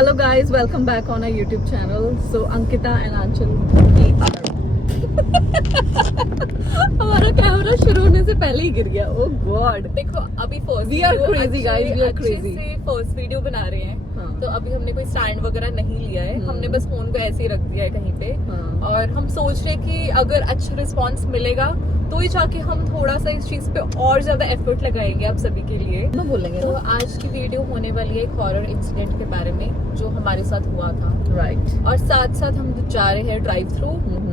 Hello guys, welcome back on our YouTube channel. So Ankita and Anchal हमारा camera शुरू होने से पहले ही गिर गया. Oh God. देखो अभी first We are crazy guys, we are crazy. First video बना रहे हैं. हाँ. तो अभी हमने कोई स्टैंड वगैरह नहीं लिया है. हमने बस फोन को ऐसे ही रख दिया है कहीं पे. हाँ. और हम सोच रहे कि अगर अच्छा रिस्पांस मिलेगा तो ही जाके हम थोड़ा सा इस चीज पे और ज्यादा एफर्ट लगाएंगे आप सभी के लिए. ना बोलेंगे तो ना? आज की वीडियो होने वाली है एक हॉरर इंसिडेंट के बारे में जो हमारे साथ हुआ था. Right. और साथ साथ हम जा रहे हैं ड्राइव थ्रू,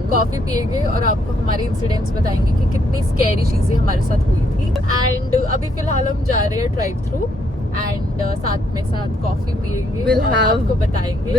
कॉफी पिएंगे और आपको हमारे इंसिडेंट्स बताएंगे कि कितनी स्कैरी चीजें हमारे साथ हुई थी. एंड अभी फिलहाल हम जा रहे हैं ड्राइव थ्रू एंड साथ में साथ कॉफी पिएंगे. We'll और have- आपको बताएंगे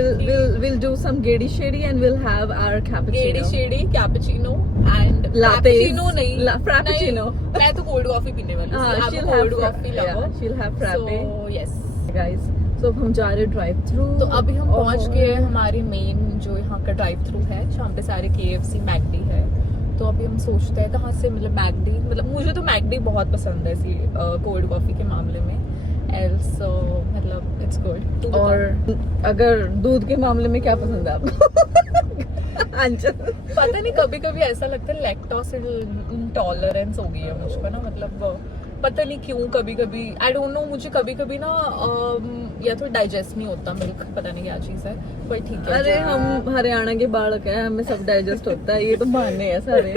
We'll do some gedi shady and we'll have our cappuccino. गेड़ी शेड़ी कैपुचिनो एंड Lattes. कैपुचिनो नहीं Frappuccino. नहीं, मैं तो कोल्ड कॉफी पीने वाली हूँ. हाँ, आप she'll have cold coffee lover. she'll have frappe. So yes. Guys, so हम जा रहे ड्राइव थ्रू. तो अभी हम पहुंच गए हैं हमारी मेन जो यहाँ का ड्राइव थ्रू है जहाँ पे सारे KFC मैकडी है. तो अभी हम सोचते हैं कहाँ से मतलब मैकडी, मतलब मुझे तो मैकडी बहुत पसंद है इसी कोल्ड कॉफी के मामले में. एल्स मतलब इट्स गुड. और अगर दूध के मामले में क्या पसंद है आपको? अंचल. पता नहीं कभी कभी ऐसा लगता है लैक्टोज इंटॉलरेंस हो गई है मुझको ना. मतलब पता नहीं क्यों कभी कभी आई डोंट नो. मुझे कभी कभी ना या तो डाइजेस्ट नहीं होता मिल्क, पता नहीं क्या चीज है पर ठीक है. अरे हम हरियाणा के बालक हैं, हमें सब डाइजेस्ट होता है. ये तो बहाने हैं सारे.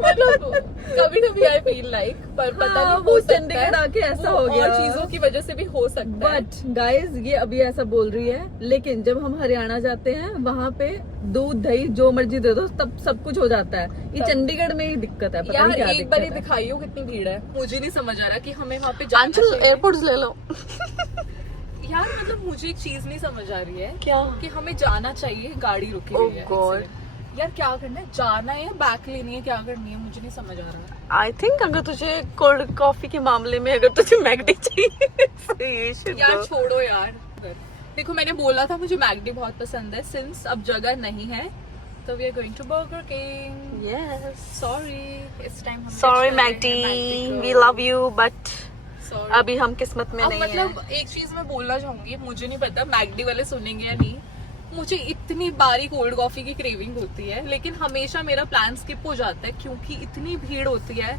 मतलब कभी कभी आई फील लाइक पर पता हाँ, नहीं वो हो सकता चंडीगढ़ है. आके ऐसा वो हो गया. और चीजों की वजह से भी हो सकता है. बट गाइस ये अभी ऐसा बोल रही है, लेकिन जब हम हरियाणा जाते हैं वहाँ पे दूध दही जो मर्जी दे दो तब सब कुछ हो जाता है. ये तब- चंडीगढ़ में ही दिक्कत है. पता यार नहीं क्या एक बार ही दिक्कत है. दिखाइयो कितनी भीड़ है. मुझे नहीं समझ आ रहा कि हमें वहाँ पे जाना अंचल चाहिए. एयरपोर्ट्स ले लो. यार मतलब मुझे एक चीज नहीं समझ आ रही है क्या? कि हमें जाना चाहिए, गाड़ी रुकी Oh हुई है. God. इसलिए. यार क्या करना है, जाना है या बैक लेनी है, क्या करनी है मुझे नहीं समझ आ रहा. आई थिंक अगर तुझे कोल्ड कॉफी के मामले में अगर तुझे मैकडी चाहिए so you should यार go. छोड़ो यार. देखो मैंने बोला था मुझे मैकडी बहुत पसंद है. सिंस अब जगह नहीं है तो we are going to Burger King. Yes. Sorry इस टाइम हम Sorry McD, we love you but अभी हम किस्मत में अब नहीं मतलब है. एक चीज मैं बोलना चाहूंगी, मुझे नहीं पता मैकडी वाले सुनेंगे या नहीं. मुझे इतनी बारी कोल्ड कॉफी की क्रेविंग होती है लेकिन हमेशा मेरा प्लान स्किप हो जाता है क्योंकि इतनी भीड़ होती है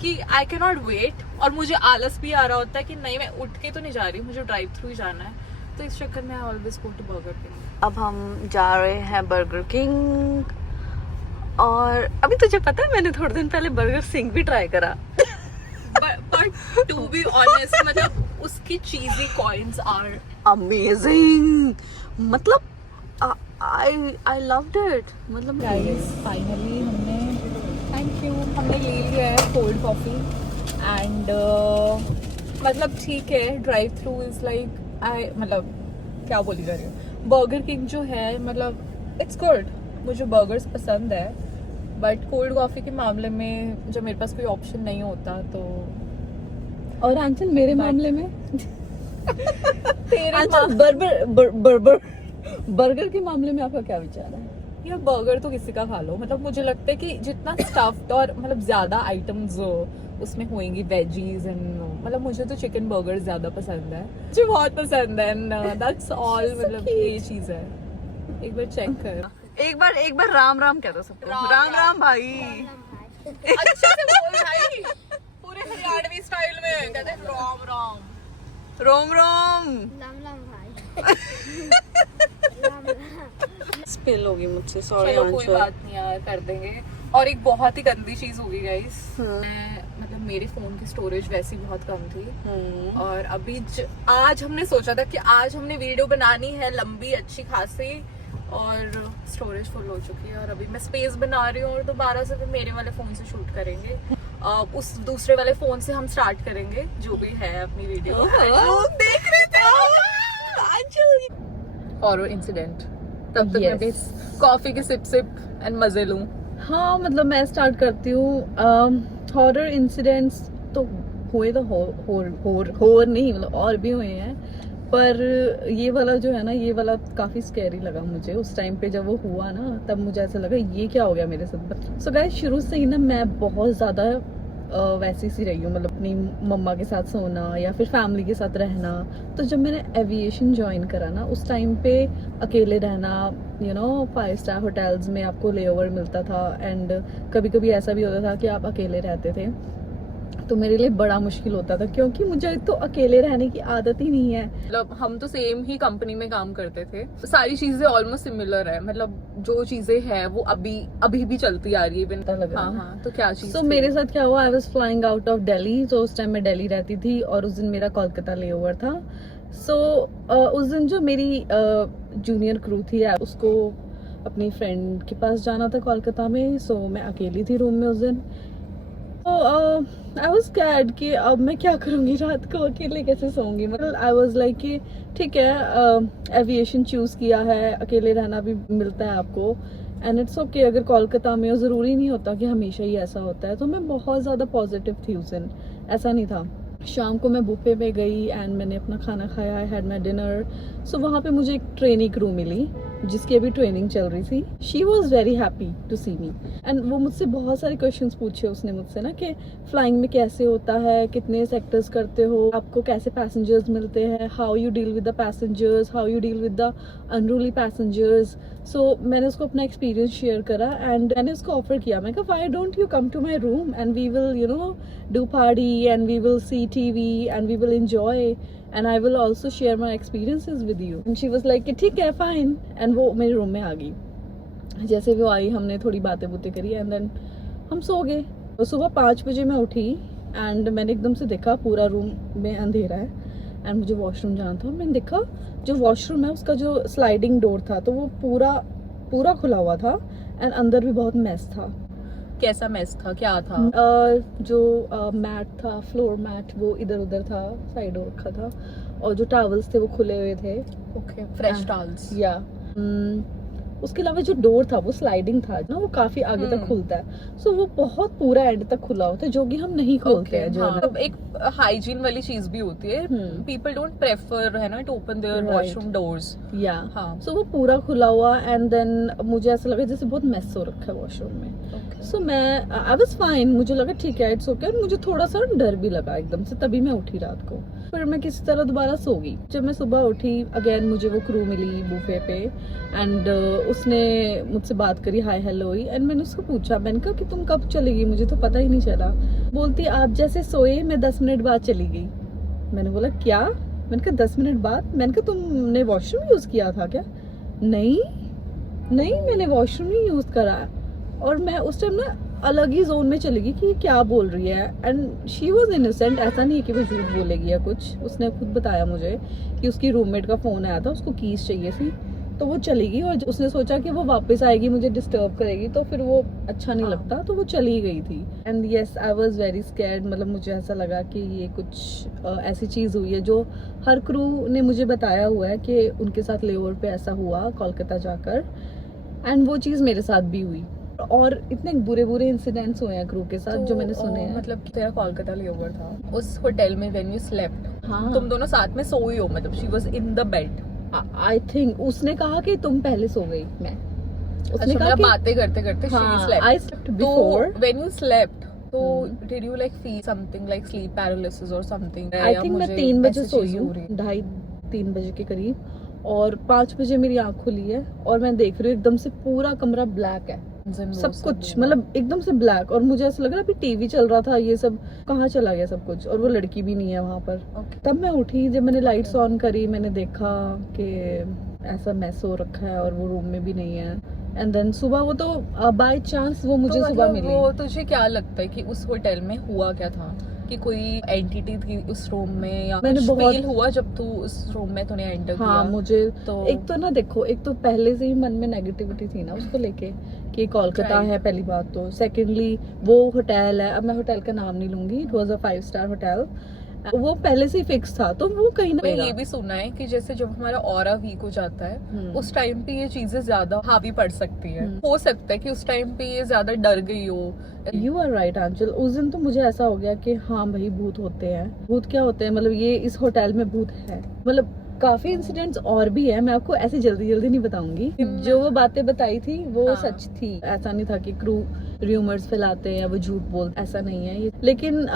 कि आई कैन नॉट वेट. और मुझे आलस भी आ रहा होता है कि नहीं मैं उठ के तो नहीं जा रही, मुझे ड्राइव थ्रू ही जाना है. तो इस चक्कर में I always go to Burger King. अब हम जा रहे हैं बर्गर किंग. और अभी तुझे पता है मैंने थोड़े दिन पहले बर्गर सिंह भी ट्राई करा. बट टू बी ऑनेस्ट मतलब उसकी चीजी कॉइन्स आर अमेजिंग. मतलब आई लव्ड इट. मतलब गाइस फाइनली हमने थैंक यू हमने ले लिया है कोल्ड कॉफी एंड मतलब ठीक है. Drive through is like I मतलब क्या बोली जा रही हूँ. बर्गर किंग जो है मतलब इट्स गुड, मुझे बर्गर्स पसंद है. बट कोल्ड कॉफी के मामले में जब मेरे पास कोई ऑप्शन नहीं होता तो और आंचल मेरे But- मामले में तेरे आंचल बर्गर के मामले में आपका क्या विचार है? यार बर्गर तो किसी का खा लो. मतलब मुझे लगता है कि जितना स्टफ्ड और मतलब ज्यादा आइटम्स उसमें होंगी वेजीज एंड मतलब मुझे तो चिकन बर्गर ज्यादा पसंद है. मुझे बहुत पसंद है एंड दैट्स ऑल. मतलब ये चीज है. एक बार चेक कर. एक बार राम राम कह दो सबको. राम राम राम। राम भाई. अच्छे से बोल भाई. पूरे हरियाणवी स्टाइल में कहते हैं राम राम. रोम रोम. लम लम भाई लम लम। स्पिल होगी मुझसे. सॉरी चलो कोई बात नहीं यार, कर देंगे. और एक बहुत ही गंदी चीज होगी गाइस. मतलब मेरे फोन की स्टोरेज वैसी बहुत कम थी और अभी आज हमने सोचा था कि आज हमने वीडियो बनानी है लंबी अच्छी खासी और स्टोरेज फुल हो चुकी है. और अभी मैं स्पेस बना रही हूँ और दोबारा से फिर मेरे वाले फोन से शूट करेंगे. उस दूसरे वाले फोन से हम स्टार्ट करेंगे जो भी है अपनी वीडियो. देख रहे थे हॉरर इंसिडेंट. तब तक मैं Yes. कॉफी की सिप एंड मजे लूं. हाँ मतलब मैं स्टार्ट करती हूँ. हॉरर इंसिडेंट्स तो हुए तो होर नहीं मतलब और भी हुए हैं. पर ये वाला जो है ना, ये वाला काफी स्कैरी लगा मुझे उस टाइम पे जब वो हुआ ना. तब मुझे ऐसा लगा ये क्या हो गया मेरे साथ. सो गाइस शुरू से ही ना मैं बहुत ज्यादा वैसी सी रही हूँ, मतलब अपनी मम्मा के साथ सोना या फिर फैमिली के साथ रहना। तो जब मैंने एविएशन ज्वाइन करा ना, उस टाइम पे अकेले रहना, 5 स्टार होटल्स में आपको लेओवर मिलता था, एंड कभी कभी ऐसा भी होता था कि आप अकेले रहते थे, तो मेरे लिए बड़ा मुश्किल होता था, क्योंकि मुझे तो अकेले रहने की आदत ही नहीं है। मतलब हम तो सेम ही कंपनी में काम करते थे, सारी चीजें ऑलमोस्ट सिमिलर है, मतलब जो चीजें हैं वो अभी भी चलती आ रही है। पता लगा। हाँ, तो क्या चीज तो मेरे साथ क्या हुआ, I was flying out of Delhi, तो उस टाइम मैं दिल्ली रहती थी और उस दिन मेरा कोलकाता लेओवर था। सो उस दिन जो मेरी जूनियर क्रू थी, उसको अपनी फ्रेंड के पास जाना था कोलकाता में, सो मैं अकेली थी रूम में उस दिन। आई वाज स्कैर्ड कि अब मैं क्या करूंगी, रात को अकेले कैसे सोऊंगी। मतलब आई वाज लाइक कि ठीक है, एविएशन चूज किया है, अकेले रहना भी मिलता है आपको, एंड इट्स ओके अगर कोलकाता में हो, ज़रूरी नहीं होता कि हमेशा ही ऐसा होता है। तो मैं बहुत ज़्यादा पॉजिटिव थी उस दिन, ऐसा नहीं था। शाम को मैं बुफे पे गई एंड मैंने अपना खाना खाया, आई हैड माई डिनर। सो वहाँ पे मुझे एक ट्रेनी क्रू मिली जिसकी अभी ट्रेनिंग चल रही थी। She was very happy to see me, and वो मुझसे बहुत सारे क्वेश्चंस पूछे उसने मुझसे ना, कि फ्लाइंग में कैसे होता है, कितने सेक्टर्स करते हो, आपको कैसे पैसेंजर्स मिलते हैं, how you deal with the passengers, how you deal with the unruly passengers. So मैंने उसको अपना एक्सपीरियंस शेयर करा एंड मैंने उसको ऑफर किया, मैं कहा why don't you come to my room and we will do party and we will see TV and we will enjoy and I will also share my experiences with you. And she was like कि ठीक है fine, and वो मेरे room में आ गई। जैसे वो आई, हमने थोड़ी बातें करी एंड देन हम सो गए। तो सुबह 5 बजे मैं उठी एंड मैंने एकदम से देखा पूरा रूम में अंधेरा है एंड मुझे वॉशरूम जाना था। मैंने देखा जो वॉशरूम है उसका जो स्लाइडिंग डोर था तो वो पूरा खुला हुआ था एंड अंदर भी बहुत मेस था। कैसा मेस था, क्या था? जो मैट था, फ्लोर मैट, वो इधर उधर था, साइड रखा था, और जो टॉवल्स थे वो खुले हुए थे। Okay, fresh towels. या उसके अलावा जो डोर था वो स्लाइडिंग था ना, वो काफी आगे तक खुलता है। सो वो बहुत पूरा एंड तक खुला होता है, जो कि हम नहीं खोलते हैं। जो हाँ, एक हाइजीन वाली चीज भी होती है, पीपल डोंट प्रेफर है ना to open their washroom doors. या हाँ, सो वो पूरा खुला हुआ एंड देन मुझे ऐसा लगा जैसे बहुत मेस हो रखा है वॉशरूम में। सो मैं आई वाज फाइन, मुझे लगा ठीक है इट्स ओके, और मुझे थोड़ा सा डर भी लगा एकदम से, तभी मैं उठी रात को। फिर मैं किसी तरह दोबारा सो गई। जब मैं सुबह उठी अगेन मुझे वो क्रू मिली बुफे पे एंड उसने मुझसे बात करी, हाय हेलो ही, एंड मैंने उसको पूछा, मैंने कहा कि तुम कब चलेगी, मुझे तो पता ही नहीं चला। बोलती आप जैसे सोए मैं 10 मिनट बाद चली गई। मैंने बोला क्या? मैंने कहा 10 मिनट बाद? मैंने कहा तुमने वॉशरूम यूज किया था क्या? नहीं मैंने वॉशरूम नहीं यूज करा। और मैं उस टाइम ना अलग ही जोन में चली गई कि क्या बोल रही है, एंड शी वॉज इनोसेंट, ऐसा नहीं है कि वो झूठ बोलेगी या कुछ। उसने खुद बताया मुझे कि उसकी रूममेट का फोन आया था, उसको कीज चाहिए थी, तो वो चली गई और उसने सोचा कि वो वापस आएगी मुझे डिस्टर्ब करेगी, तो फिर वो अच्छा नहीं लगता, तो वो चली गई थी। And yes I was very scared, मतलब मुझे ऐसा लगा कि ये कुछ ऐसी चीज़ हुई है जो हर क्रू ने मुझे बताया हुआ है कि उनके साथ लेओवर पे ऐसा हुआ कोलकाता जाकर, एंड वो चीज़ मेरे साथ भी हुई। और इतने बुरे इंसिडेंट्स हुए हैं क्रू के साथ जो मैंने सुने हैं। मतलब तेरा कोलकाता लेओवर था, उस होटल में व्हेन यू स्लेप्ट, हाँ, तुम दोनों साथ में सोई हो, मतलब she was in the bed. I think उसने कहा कि तुम पहले सो गई, मैं उसने कहा कि बातें करते करते I slept before. When you slept तो did you like feel something like sleep paralysis or something? I think मैं 3 बजे सोई हूँ, 2:30-3 बजे के करीब, और 5 बजे मेरी आंख खुली है और मैं देख रही हूँ एकदम से पूरा कमरा ब्लैक है, सब कुछ मतलब एकदम से ब्लैक, और मुझे ऐसा लग रहा है अभी टीवी चल रहा था, ये सब कहाँ चला गया सब कुछ, और वो लड़की भी नहीं है वहाँ पर। तब मैं उठी, जब मैंने लाइट्स ऑन करी मैंने देखा कि ऐसा मैस हो रखा है और वो रूम में भी नहीं है। एंड देन सुबह वो तो बाय चांस वो मुझे तो सुबह मिली। वो तुझे क्या लगता है कि उस होटल में हुआ क्या था, कि कोई एंटिटी थी उस रूम में, या मैंने कुछ बहुत फील हुआ जब तू उस रूम में तूने एंटर किया? हाँ, मुझे तो एक तो ना देखो, एक तो पहले से ही मन में नेगेटिविटी थी ना उसको लेके कि कोलकाता है, पहली बात तो। सेकेंडली वो होटल है, अब मैं होटल का नाम नहीं लूंगी, it was a 5 star hotel, वो पहले से ही फिक्स था, तो वो कहीं ना मैं ये भी सुना है कि जैसे जब हमारा ऑरा वीक हो जाता है उस टाइम पे ये चीजें ज्यादा हावी पड़ सकती है। हो सकता है कि उस टाइम पे ये ज्यादा डर गई हो। यू आर राइट आंचल, उस दिन तो मुझे ऐसा हो गया कि हाँ भाई भूत होते हैं। भूत क्या होते हैं, मतलब ये इस होटल में भूत है, मतलब काफी इंसिडेंट्स और भी है, मैं आपको ऐसे जल्दी जल्दी नहीं बताऊंगी। जो वो बातें बताई थी वो हाँ। सच थी, ऐसा नहीं था कि क्रू र्यूमर्स फैलाते हैं या वो झूठ बोलते, ऐसा नहीं है ये। लेकिन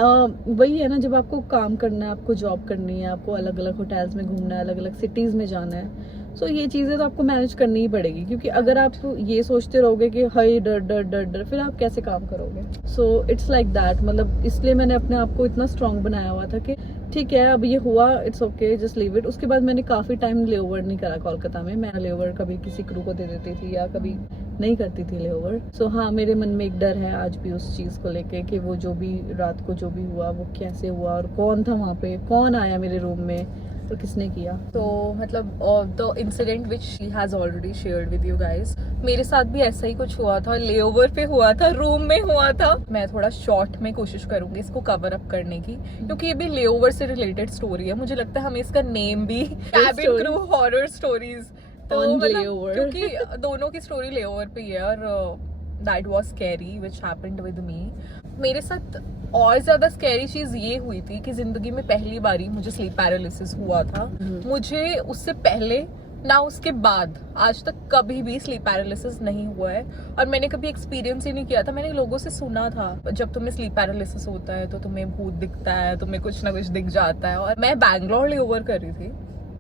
वही है ना, जब आपको काम करना है, आपको जॉब करनी है, आपको अलग अलग होटल्स में घूमना है, अलग अलग सिटीज में जाना है, सो ये चीजें तो आपको मैनेज करनी ही पड़ेगी। क्योंकि अगर आप ये सोचते रहोगे कि हाय डर डर डर डर, फिर आप कैसे काम करोगे। सो इट्स लाइक दैट, मतलब इसलिए मैंने अपने आप को इतना स्ट्रांग बनाया हुआ था कि ठीक है अब ये हुआ, it's okay, just leave it. उसके बाद मैंने काफी टाइम लेओवर नहीं करा कोलकाता में। मैं लेओवर कभी किसी क्रू को दे देती थी या कभी नहीं करती थी लेओवर। सो हाँ, मेरे मन में एक डर है आज भी उस चीज को लेके कि वो जो भी रात को जो भी हुआ वो कैसे हुआ और कौन था वहाँ पे, कौन आया मेरे रूम में और किसने किया। तो मतलब the incident which she has already shared with you guys, मेरे साथ भी ऐसा ही कुछ हुआ था, लेओवर पे हुआ था, रूम में हुआ था। मैं थोड़ा शॉर्ट में कोशिश करूंगी इसको कवर अप करने की, क्योंकि ये भी लेओवर से रिलेटेड स्टोरी है। मुझे लगता है हमें इसका नेम भी कैबिन क्रू हॉरर स्टोरीज, तो मतलब क्योंकि दोनों की स्टोरी लेओवर पे ही है। और that was scary which happened with me. मेरे साथ और ज्यादा स्कैरी चीज ये हुई थी कि जिंदगी में पहली बारी मुझे स्लीप पैरालिसिस हुआ था। मुझे उससे पहले ना उसके बाद आज तक कभी भी स्लीप पैरालिसिस नहीं हुआ है, और मैंने कभी एक्सपीरियंस ही नहीं किया था। मैंने लोगों से सुना था जब तुम्हें स्लीप पैरालिसिस होता है तो तुम्हें भूत दिखता है, तुम्हें कुछ ना कुछ दिख जाता है। और मैं बैंगलोर लेओवर कर रही थी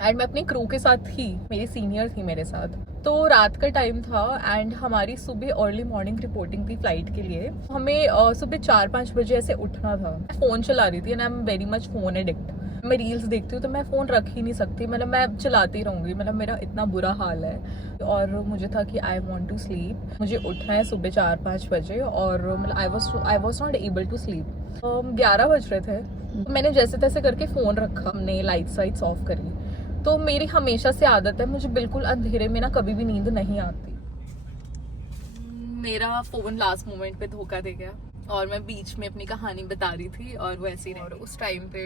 एंड मैं अपनी क्रू के साथ थी, मेरी सीनियर थी मेरे साथ। तो रात का टाइम था एंड हमारी सुबह अर्ली मॉर्निंग रिपोर्टिंग थी फ्लाइट के लिए। हमें सुबह 4-5 बजे ऐसे उठना था। मैं फोन चला रही थी and I am very much phone addict. मैं रील्स देखती हूँ तो मैं फोन रख ही नहीं सकती, मतलब मैं चलाती रहूंगी, मतलब मेरा इतना बुरा हाल है। और मुझे था कि आई वॉन्ट टू स्लीप, मुझे उठना है सुबह 4-5 बजे, और मतलब I was not able to sleep. 11 बज रहे थे, मैंने जैसे तैसे करके फोन रखा, हमने लाइट्स वाइट्स ऑफ करी। तो मेरी हमेशा से आदत है, मुझे बिल्कुल अंधेरे में ना कभी भी नींद नहीं आती। मेरा फोन लास्ट मोमेंट पे धोखा दे गया और मैं बीच में अपनी कहानी बता रही थी और वो ऐसी रही। और उस टाइम पे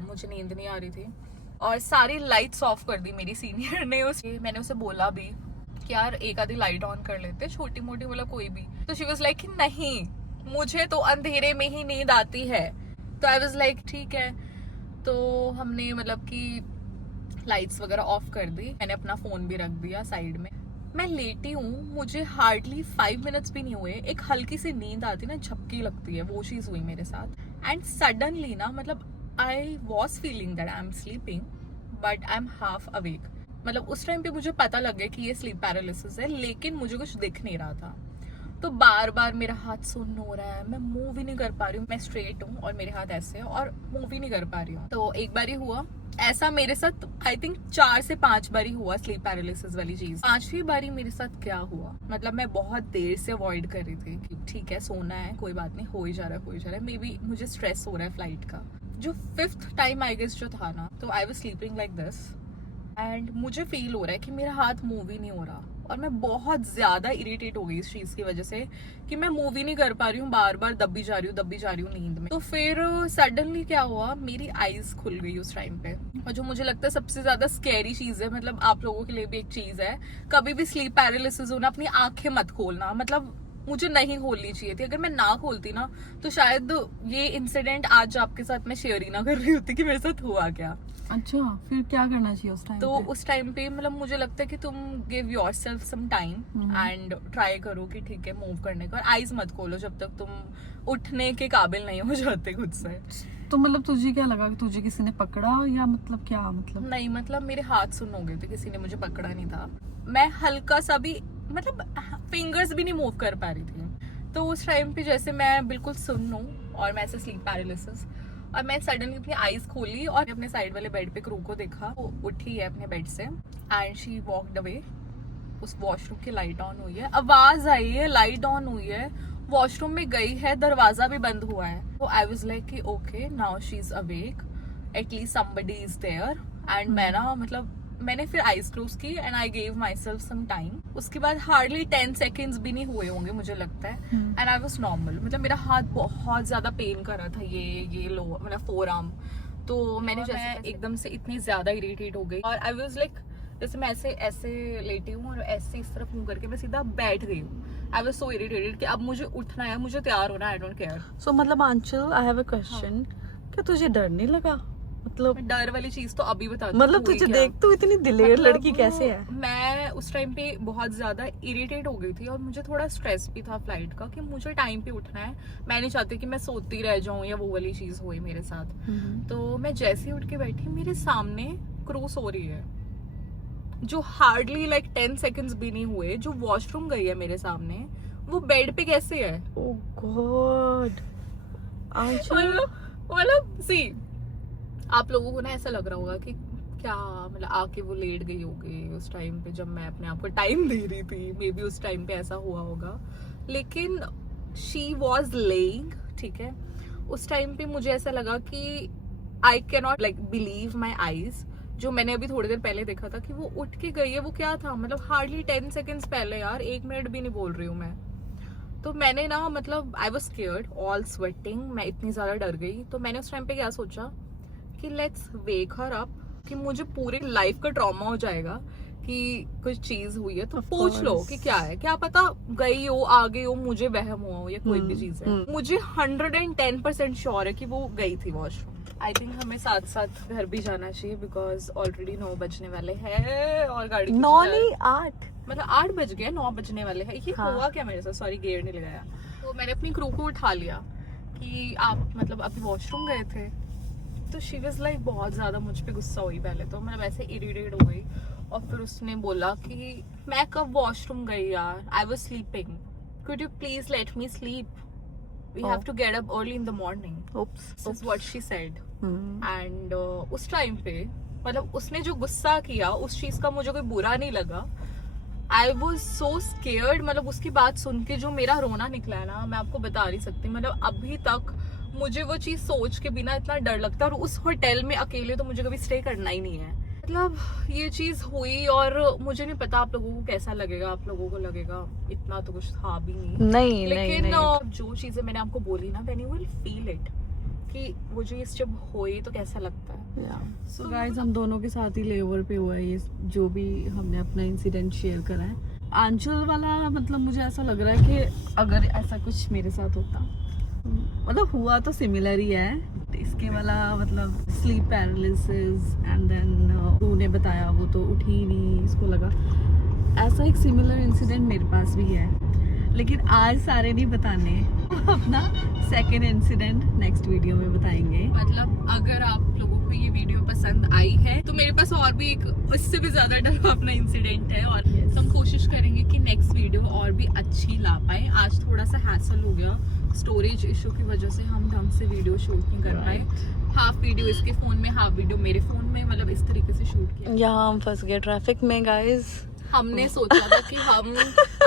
मुझे नींद नहीं आ रही थी और सारी लाइट्स ऑफ कर दी मेरी सीनियर ने। मैंने उसे बोला भी कि यार एक आधी लाइट ऑन कर लेते, छोटी मोटी, मतलब कोई भी। तो शी वाज लाइक कि नहीं, मुझे तो अंधेरे में ही नींद आती है। तो आई वाज लाइक ठीक है। तो हमने मतलब कि लाइट्स वगैरह ऑफ कर दी, मैंने अपना फोन भी रख दिया साइड में। मैं लेटी हूँ, मुझे हार्डली 5 मिनट्स भी नहीं हुए, एक हल्की सी नींद आती ना, झपकी लगती है, वो चीज हुई मेरे साथ। एंड सडनली ना, मतलब I was feeling that I am sleeping but I am half awake. मतलब उस टाइम पे मुझे पता लग गया कि ये स्लीप पैरालिसिस है, लेकिन मुझे कुछ दिख नहीं रहा था। तो बार बार मेरा हाथ सुन्न हो रहा है, मैं मूव ही नहीं कर पा रही हूँ। मैं स्ट्रेट हूँ और मेरे हाथ ऐसे हैं और मूव ही नहीं कर पा रही हूँ। तो एक बार ही हुआ ऐसा मेरे साथ, आई थिंक 4 से 5 बारी हुआ स्लीप पैरालिसिस वाली चीज। 5वीं बारी मेरे साथ क्या हुआ, मतलब मैं बहुत देर से अवॉइड कर रही थी कि ठीक है सोना है, कोई बात नहीं, हो ही जा रहा है, मे बी मुझे स्ट्रेस हो रहा है फ्लाइट का। जो 5th टाइम आई गेस जो था ना, तो I was sleeping like this and मुझे फील हो रहा है कि मेरा हाथ मूव ही नहीं हो रहा और मैं बहुत ज्यादा इरिटेट हो गई इस चीज की वजह से कि मैं मूव ही नहीं कर पा रही हूँ, बार बार दबी जा रही हूँ नींद में। तो फिर सडनली क्या हुआ, मेरी आईज खुल गई उस टाइम पे। और जो मुझे लगता है सबसे ज्यादा स्कैरी चीज है, मतलब आप लोगों के लिए भी एक चीज है, कभी भी स्लीप पैरालिसिस हो ना, अपनी आंखें मत खोलना। मतलब मुझे नहीं खोलनी चाहिए थी, अगर मैं ना खोलती ना तो शायद ये इंसिडेंट आज आपके साथ मैं शेयर ही ना कर रही होती कि मेरे साथ हुआ क्या। अच्छा, फिर क्या करना चाहिए उस टाइम तो उस टाइम पे मतलब मुझे लगता है कि तुम give yourself some time and try करो कि ठीक है मूव करने का, और आईज मत खोलो जब तक तुम उठने के काबिल नहीं हो जाते खुद से। तो मतलब तुझे क्या लगा कि तुझे किसी ने पकड़ा या मतलब क्या, मतलब नहीं, मतलब मेरे हाथ सुन्न हो गए थे, किसी ने मुझे पकड़ा नहीं था। मैं हल्का सा भी, मतलब फिंगर्स भी नहीं मूव कर पा रही थी। तो उस टाइम पे जैसे मैं बिल्कुल सुन्न हूँ और मैं ऐसे स्लीप पैरालिसिस, और मैं सडनली अपनी आईज खोली और अपने साइड वाले बेड पे क्रू को देखा, वो उठी है अपने बेड से एंड शी वॉकड अवे। उस वॉशरूम की लाइट ऑन हुई है, आवाज आई है, लाइट ऑन हुई है, वॉशरूम में गई है, दरवाजा भी बंद हुआ है। तो आई वाज लाइक कि okay now she is awake, at least somebody is there. And मैं ना, मतलब मैंने फिर आईज क्लोज की and I gave my self some time. उसके बाद हार्डली 10 सेकेंड्स भी नहीं हुए होंगे मुझे लगता है, एंड आई वाज नॉर्मल। मतलब मेरा हाथ बहुत ज्यादा पेन कर रहा था, ये लो मतलब फोर आर्म। तो मैंने जैसे एकदम से इतनी ज्यादा इरिटेट हो गई और आई वाज लाइक, जैसे मैं ऐसे लेटी हूँ और ऐसे इस तरफ मुंह करके मैं सीधा बैठ गई हूँ। आई वाज सो इरिटेटेड कि अब मुझे उठना है, मुझे तैयार होना है, आई डोंट केयर। सो मतलब आंचल, आई हैव अ क्वेश्चन, क्या तुझे डर नहीं लगा? मतलब डर वाली चीज तो अभी बताती मतलब हूँ, हुई तुझे क्या। देख तो इतनी दिलेर मतलब, लड़की कैसे है? मैं उस टाइम पे बहुत ज्यादा इरिटेट हो गई थी और मुझे थोड़ा स्ट्रेस भी था फ्लाइट का कि मुझे टाइम पे उठना है। मैं नहीं चाहती कि मैं सोती रह जाऊं या वो वाली चीज हुई मेरे साथ। तो मैं जैसे ही उठ के बैठी, मेरे सामने क्रू सो रही है, जो हार्डली लाइक 10 सेकंड्स भी नहीं हुए, जो वॉशरूम गई है मेरे सामने, वो बेड पे कैसे है? ओह गॉड आंचल, मतलब सी, आप लोगों को ना ऐसा लग रहा होगा कि क्या मतलब आके वो लेट गई होगी उस टाइम पे जब मैं अपने आप को टाइम दे रही थी, मे बी उस टाइम पे ऐसा हुआ होगा, लेकिन शी वॉज लेइंग, ठीक है। उस टाइम पे मुझे ऐसा लगा कि I can not like believe my eyes, जो मैंने अभी थोड़ी देर पहले देखा था कि वो उठ के गई है। वो क्या था, मतलब हार्डली 10 सेकेंड्स पहले यार, 1 मिनट भी नहीं बोल रही हूँ मैं। तो मैंने ना मतलब I was scared, all sweating, मैं इतनी ज्यादा डर गई। तो मैंने उस टाइम पे क्या सोचा कि लेट्स वेक हर अप, कि मुझे पूरी लाइफ का ट्रॉमा हो जाएगा कि कुछ चीज हुई है तो Of पूछ लो course. कि क्या है, क्या पता गई हो, आ गई हो, मुझे वहम हुआ हो या कोई भी चीज है। मुझे 110% श्योर है कि वो गई थी वॉशरूम। आई थिंक हमें साथ साथ घर भी जाना चाहिए बिकॉज ऑलरेडी 9 बजने वाले हैं और गाड़ी 9 नहीं 8 मतलब 8 बज गए, 9 बजने वाले हैं। ये हाँ। हुआ क्या मेरे साथ, सॉरी गियर नहीं लगाया। तो मैंने अपनी क्रू को उठा लिया कि आप मतलब अभी वॉशरूम गए थे। तो शी वाज लाइक बहुत ज्यादा मुझ पे गुस्सा हुई पहले तो, मैं वैसे इरिटेट हो गई। और फिर उसने बोला कि मैं कब वॉशरूम गई यार, I was sleeping, could you please let me sleep, we have to get up early in the morning, oops this is what she said. Hmm. And उस टाइम पे मतलब उसने जो गुस्सा किया उस चीज का मुझे कोई बुरा नहीं लगा। आई वॉज सो स्केयर्ड, मतलब उसकी बात सुन के जो मेरा रोना निकला है ना, मैं आपको बता नहीं सकती। मतलब अभी तक मुझे वो चीज सोच के बिना इतना डर लगता है, और उस होटल में अकेले तो मुझे कभी स्टे करना ही नहीं है। मतलब ये चीज हुई और मुझे नहीं पता आप लोगों को कैसा लगेगा, आप लोगों को लगेगा इतना तो कुछ था भी नहीं, लेकिन जो चीजें मैंने आपको बोली ना, when you will feel it, कि वो चीज जब होई तो कैसा लगता है। सो गाइस, हम दोनों के साथ ही लेवर पे हुआ है ये जो भी हमने अपना इंसिडेंट शेयर करा है। आंचल वाला मतलब मुझे ऐसा लग रहा है कि अगर ऐसा कुछ मेरे साथ होता, मतलब हुआ तो सिमिलर ही है। इसके वाला मतलब स्लीप पैरालिसिस एंड देन तूने बताया वो तो उठी ही नहीं, इसको लगा। ऐसा एक सिमिलर इंसिडेंट मेरे पास भी है, लेकिन आज सारे नहीं बताने, अपना सेकंड इंसिडेंट नेक्स्ट वीडियो में बताएंगे। मतलब अगर आप लोगों को ये वीडियो पसंद आई है तो मेरे पास और भी एक इससे भी ज्यादा डरावना इंसिडेंट है, और Yes. हम कोशिश करेंगे कि नेक्स्ट वीडियो और भी अच्छी ला पाए। आज थोड़ा सा हैसल हो गया स्टोरेज इशू की वजह से, हम ढंग से वीडियो शूट नहीं कर पाए। हाफ वीडियो इसके फोन में, हाफ वीडियो मेरे फोन में, मतलब इस तरीके से शूट किया। यहाँ हम फंस गए ट्रैफिक में गाइस। हमने सोचा था कि हम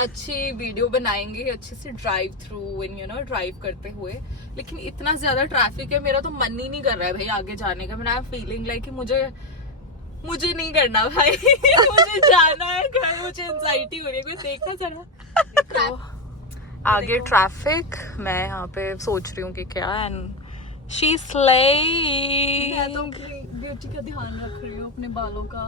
अच्छी वीडियो बनाएंगे अच्छे से drive through in you know drive करते हुए, लेकिन इतना ज्यादा ट्रैफिक है, मेरा तो मन ही नहीं कर रहा है भाई आगे जाने का। मैं आई एम फीलिंग लाइक कि मुझे नहीं करना भाई मुझे जाना है घर, मुझे एंजाइटी हो रही है, कोई देखना जरा। तो आगे ट्रैफिक, मैं यहाँ पे सोच रही हूँ कि क्या, एंड शी स्लेइंग। मैं तो अपनी ब्यूटी का ध्यान रख रही हूँ, अपने बालों का,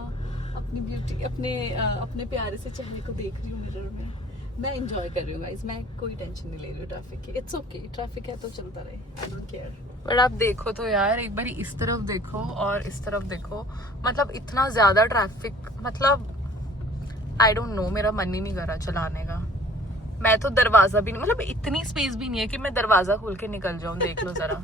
अपनी ब्यूटी, अपने प्यारे से चेहरे को देख रही हूँ मिरर में। मैं एंजॉय कर रही हूँ गाइस, मैं कोई टेंशन नहीं ले रही हूँ ट्रैफिक की। इट्स ओके, ट्रैफिक है तो चलता रहे, आई डोंट केयर। बट आप देखो तो यार, एक बार इस तरफ देखो और इस तरफ देखो, मतलब इतना ज्यादा ट्रैफिक, मतलब आई डोंट नो, मेरा मन ही नहीं कर रहा चलाने का। मैं तो दरवाजा भी नहीं, मतलब इतनी स्पेस भी नहीं है कि मैं दरवाजा खोल के निकल जाऊं, देख लो जरा।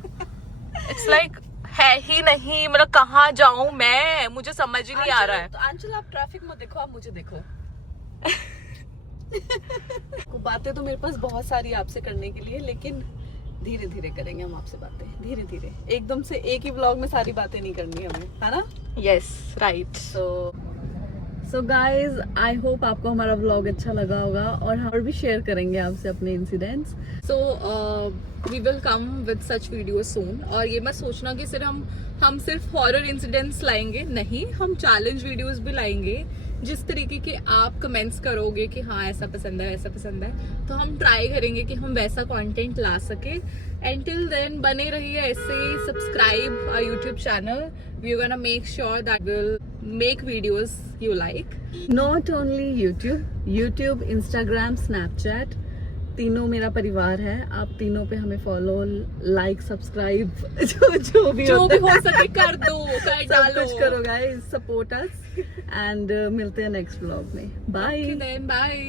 इट्स लाइक है ही नहीं, मतलब कहाँ जाऊं मैं, मुझे समझ ही नहीं आ रहा है। तो आंचल आप ट्रैफिक मत देखो, आप मुझे देखो। बातें तो मेरे पास बहुत सारी आपसे करने के लिए, लेकिन धीरे धीरे करेंगे हम आपसे बातें, धीरे धीरे। एकदम से एक ही व्लॉग में सारी बातें नहीं करनी हमें, है ना? Yes right. So guys, I hope आपको हमारा व्लॉग अच्छा लगा होगा, और हम भी शेयर करेंगे आपसे अपने incidents. So we will come with such video soon. और ये मत सोचना कि सिर्फ हम सिर्फ हॉरर इंसिडेंट्स लाएंगे, नहीं, हम चैलेंज वीडियोस भी लाएंगे। जिस तरीके के आप कमेंट्स करोगे कि हाँ ऐसा पसंद है, ऐसा पसंद है, तो हम ट्राई करेंगे कि हम वैसा कंटेंट ला सके। एंड टिल देन बने रहिए ऐसे, subscribe our YouTube channel, we are gonna make sure that will make videos you like. Not only YouTube, Instagram, Snapchat, तीनों मेरा परिवार है, आप तीनों पे हमें फॉलो, लाइक, सब्सक्राइब जो भी जो होता भी है, हो सके कर दो, कर सब डालो। कुछ करो गाइस, सपोर्ट अस एंड मिलते हैं नेक्स्ट व्लॉग में। बाय। Then bye.